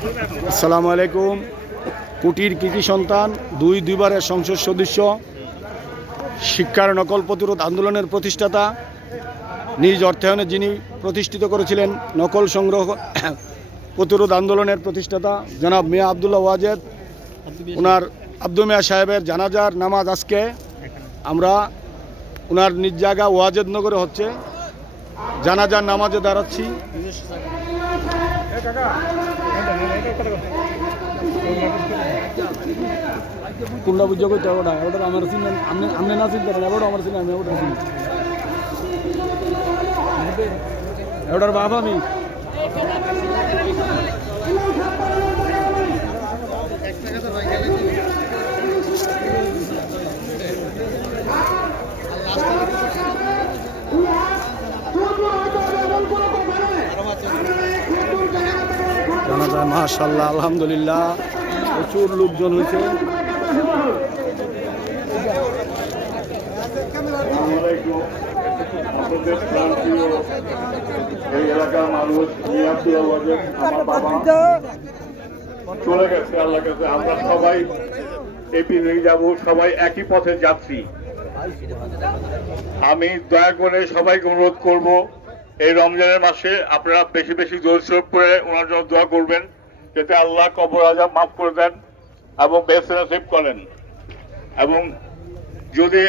আসসালামু আলাইকুম। কুটির কৃতি সন্তান, দুইবারের সংসদ সদস্য, শিক্ষার নকল প্রতিরোধ আন্দোলনের প্রতিষ্ঠাতা, নিজ অর্থায়নে যিনি প্রতিষ্ঠিত করেছিলেন নকল সংগ্রহ প্রতিরোধ আন্দোলনের প্রতিষ্ঠাতা জনাব মিয়া আবদুল্লাহ ওয়াজেদ, ওনার আব্দুল মিয়া সাহেবের জানাজার নামাজ আজকে আমরা ওনার নিজ জায়গা ওয়াজেদনগরে হচ্ছে, জানাজার নামাজে দাঁড়াচ্ছি। কোনটা বুঝে করতে ওটা ওটা আমার চিনলেন, আপনি না চিনতে পারেন, এবারও আমার চিনেন, আমি ওটা চিনি, ওটার বাবা আমি। মাশাআল্লাহ, আলহামদুলিল্লাহ, প্রচুর লোকজন হয়েছে। এই এলাকার মানুষ আমার বাবা চলে গেছে আল্লাহর কাছে। আমরা সবাই এপি নিয়ে যাব, সবাই একই পথে যাচ্ছি। আমি দয়া করে সবাইকে অনুরোধ করব, এই রমজানের মাসে আপনারা বেশি বেশি দরুদ শরীফ পড়ে ওনার জন্য দোয়া করবেন, যাতে আল্লাহ কবর আযাব মাফ করে দেন এবং বেহেশত নসিব করেন। এবং যদি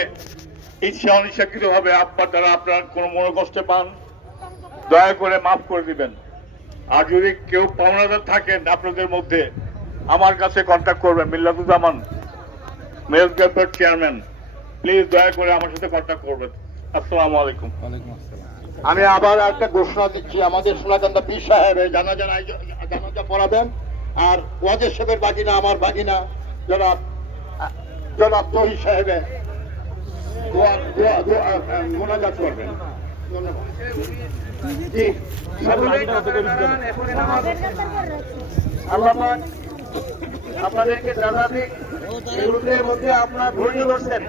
ইচ্ছা অনিচ্ছাকৃত ভাবে আপনার দ্বারা আপনার কোনো মনোকষ্টে পান, দয়া করে মাফ করে দিবেন। আর যদি কেউ পাওনাদার থাকেন আপনাদের মধ্যে, আমার কাছে কন্ট্যাক্ট করবেন, মিল্লাতুজ্জামান মেয়র গ্রেপ্তার চেয়ারম্যান, প্লিজ দয়া করে আমার সাথে কন্ট্যাক্ট করবেন। আসসালামু আলাইকুম। আমি আবার একটা ঘোষণা দিচ্ছি, আমাদের সোনাকান্দা পীর সাহেবের জানাজা পড়াবেন, আর ওয়াজেদ সাহেবের বাগিনা, আমার বাগিনা জনাব তহিদ সাহেবের মোনাজাত করবেন। আল্লাহ আপনাদেরকে জানাতে মধ্যে আপনার ধৈর্য ধরছেন।